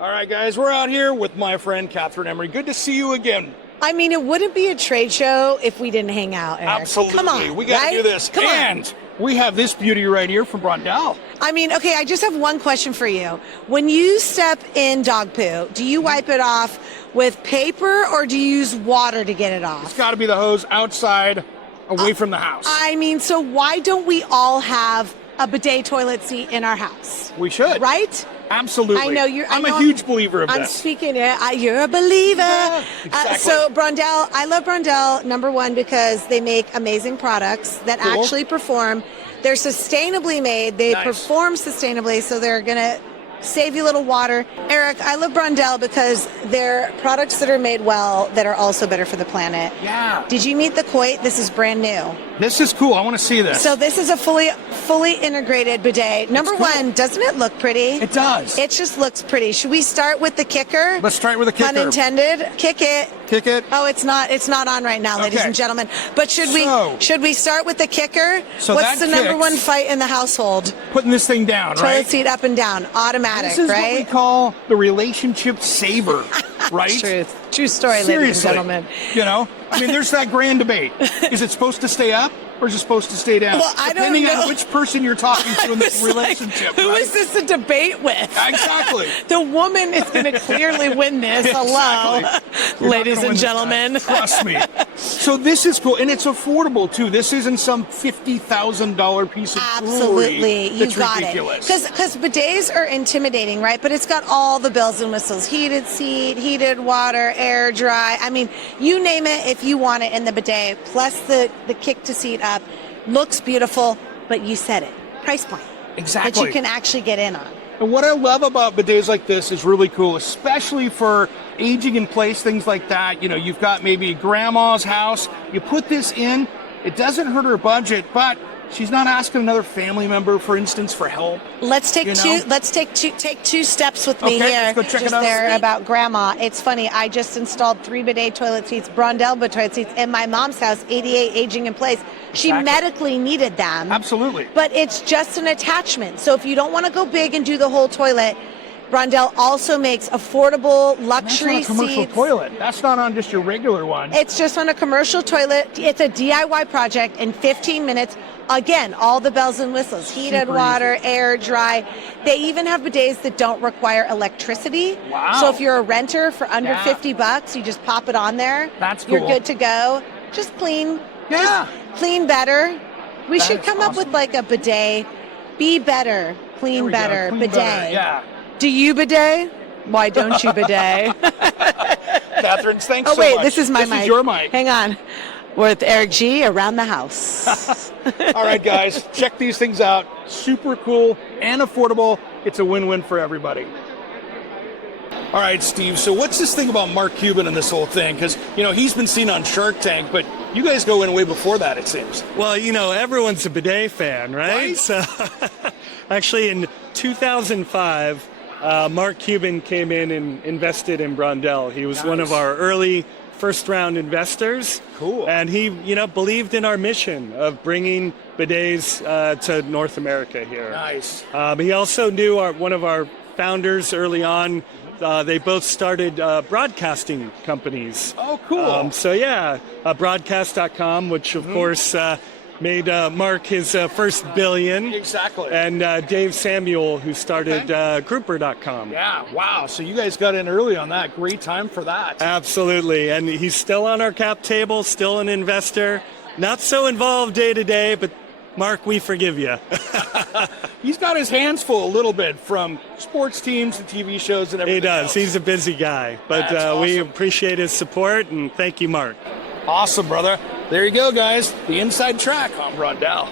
All right, guys, we're out here with my friend Kathryn Emery. Good to see you again. I mean, it wouldn't be a trade show if we didn't hang out, Eric. Absolutely. Come on, We got to right? do this. Come and we have this beauty right here from Brondell. I mean, okay, I just have one question for you. When you step in dog poo, do you wipe it off with paper or do you use water to get it off? It's got to be the hose outside, away from the house. I mean, so why don't we all have a bidet toilet seat in our house? We should. Right? Absolutely. I know you're. I'm a huge believer of I'm this. speaking it. You're a believer. Yeah, exactly. So Brondell, I love Brondell, number one, because they make amazing products that Cool. actually perform. They're sustainably made. They Nice. perform sustainably, so they're going to save you a little water. Eric, I love Brondell because they're products that are made well that are also better for the planet. Yeah. Did you meet the Coit? This is brand new. This is cool. I want to see this. So this is a fully integrated bidet. Number cool. one, doesn't it look pretty? It does. It just looks pretty. Should we start with the kicker? Let's try it with a kicker. Pun intended. Kick it. Kick it. Oh, it's not on right now, ladies Okay. and gentlemen. But should we start with the kicker? So What's that the number kicks. one fight in the household? Putting this thing down, Toilet right? seat up and down, automatic, This is what we right? call the relationship saver, right? True story, ladies and Seriously. gentlemen. You know, I mean, there's that grand debate. Is it supposed to stay up or is it supposed to stay down? Well, I don't Depending know. on which person you're talking to in this It's like, relationship, who right? is this a debate with? Exactly. The woman is going to clearly win this. Hello, Exactly. You're not ladies gonna win and this time. gentlemen. Trust me. So this is cool, and it's affordable too. This isn't some $50,000 piece of jewelry. Absolutely, you That's got ridiculous. it. Because bidets are intimidating, right? But it's got all the bells and whistles: heated seat, heated water, air dry. I mean, you name it if you want it in the bidet. Plus the kick to seat up, looks beautiful. But you said it, price point Exactly. that you can actually get in on. And what I love about bidets like this is really cool, especially for aging in place, things like that. You know, you've got maybe grandma's house. You put this in, it doesn't hurt her budget, but she's not asking another family member, for instance, for help. Let's take You two. know? Let's take two steps with me Okay, here. let's go check it just out. there about grandma. It's funny. I just installed 3 bidet toilet seats, Brondell toilet seats, in my mom's house, 88, aging in place. She Exactly. medically needed them. Absolutely. But it's just an attachment. So if you don't want to go big and do the whole toilet, Brondell also makes affordable luxury That's not a commercial seats. toilet. That's not on just your regular one. It's just on a commercial toilet. It's a DIY project in 15 minutes. Again, all the bells and whistles, heated Super water, air dry. They even have bidets that don't require electricity. Wow. So if you're a renter for under Yeah. $50, you just pop it on there. That's You're cool. good to go. Just clean. Yeah. Just clean better. We That should is come up with awesome. like a bidet. Be better. There Clean we go. better. Clean bidet. better. Yeah. Do you bidet? Why don't you bidet? Kathryn, thanks Oh so wait, much. this is my mic. This is your mic. Hang on. With Eric G around the house. All right, guys, check these things out. Super cool and affordable. It's a win-win for everybody. All right, Steve, so what's this thing about Mark Cuban and this whole thing? Because, you know, he's been seen on Shark Tank, but you guys go in way before that, it seems. Well, you know, everyone's a bidet fan, right? Right. So, actually, in 2005, Mark Cuban came in and invested in Brondell. He was one of Nice. our early first-round investors. Cool. And he, you know, believed in our mission of bringing bidets to North America here. Nice. He also knew one of our founders early on. They both started broadcasting companies. Oh, cool. So yeah, broadcast.com, which of course made Mark his first billion. Exactly. And Dave Samuel, who started grouper.com. Yeah, wow. So you guys got in early on that. Great time for that. Absolutely. And he's still on our cap table, still an investor. Not so involved day to day, but Mark, we forgive you. He's got his hands full a little bit, from sports teams to TV shows and everything He does. else. He's a busy guy. But That's we awesome. appreciate his support, and thank you, Mark. Awesome, brother. There you go, guys. The inside track on Brondell.